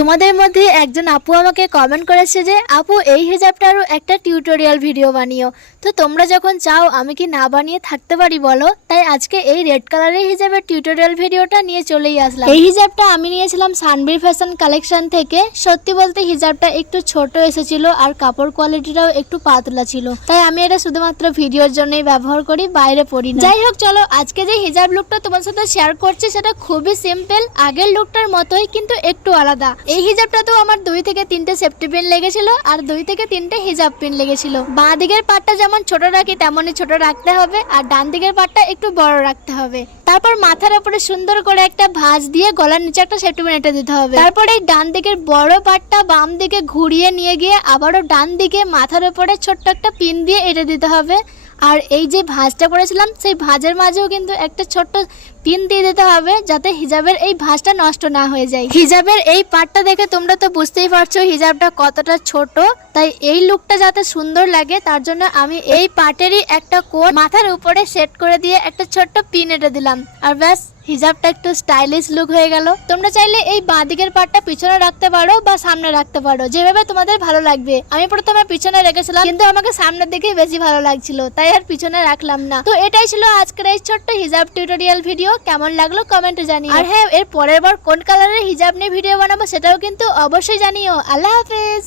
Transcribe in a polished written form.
তোমাদের মধ্যে একজন আপু আমাকে কমেন্ট করেছে যে আপু এই হিজাবটারও একটা টিউটোরিয়াল ভিডিও বানিও। তো তোমরা যখন চাও আমি কি না বানিয়ে থাকতে পারি বলো, তাই আজকে এই রেড কালারের হিজাবের টিউটোরিয়াল ভিডিওটা নিয়ে চলেই আসলাম। এই হিজাবটা আমি নিয়েছিলাম সানবীর ফ্যাশন কালেকশন থেকে। সত্যি বলতে হিজাবটা একটু ছোট এসেছিল আর কাপড় কোয়ালিটিটাও একটু পাতলা ছিল, তাই আমি এটা শুধুমাত্র ভিডিওর জন্যই ব্যবহার করি, বাইরে পরি না। যাই হোক, চলো আজকে যে হিজাব লুকটা তোমার সাথে শেয়ার করছি সেটা খুবই সিম্পল, আগের লুকটার মতোই কিন্তু একটু আলাদা। এই হিজাবটা তো আমার 2 থেকে 3টে সেফটি পিন লেগেছিল আর 2 থেকে 3টে হিজাব পিন লেগেছিল। বাঁ দিকের পাটটা যেমন ছোট রাখি তেমনই ছোট রাখতে হবে আর ডান দিকের পাটটা একটু বড় রাখতে হবে। তারপর মাথার উপরে সুন্দর করে একটা ভাঁজ দিয়ে গলার নিচে একটা সেফটি পিন এটা দিতে হবে। তারপর এই ডান দিকের বড় পাটটা বাম দিকে ঘুরিয়ে নিয়ে গিয়ে আবারও ডান দিকে মাথার উপরে ছোট্ট একটা পিন দিয়ে এটা দিতে হবে। আর এই যে ভাঁজটা করেছিলাম সেই ভাঁজের মাঝেও কিন্তু একটা ছোট্ট পিন দিয়ে দিতে হবে, যাতে হিজাবের এই ভাঁজটা নষ্ট না হয়ে যায়। হিজাবের এই পার্টটা দেখে তোমরা তো বুঝতেই পারছো হিজাবটা কতটা ছোট, তাই এই লুকটা যাতে সুন্দর লাগে তার জন্য আমি এই পার্টেরই একটা কোণ মাথার উপরে সেট করে দিয়ে একটা ছোট্ট পিন এটা দিলাম। আর ব্যাস, হিজাবটা একটু স্টাইলিশ লুক হয়ে গেল। তোমরা চাইলে এই বাঁ দিকের পার্টটা পিছনে রাখতে পারো বা সামনে রাখতে পারো, যেভাবে তোমাদের ভালো লাগবে। আমি প্রথমে পিছনে রেখেছিলাম কিন্তু আমাকে সামনের দিকে বেশি ভালো লাগছিল, তাই আর পিছনে রাখলাম না। তো এটাই ছিল আজকের এই ছোট্ট হিজাব টিউটোরিয়াল ভিডিও। কেমন লাগলো কমেন্টে জানিও। আর হ্যাঁ, এর পরের বার কোন কালারের হিজাব নিয়ে ভিডিও বানাবো সেটাও কিন্তু অবশ্যই জানিও। আল্লাহ হাফেজ।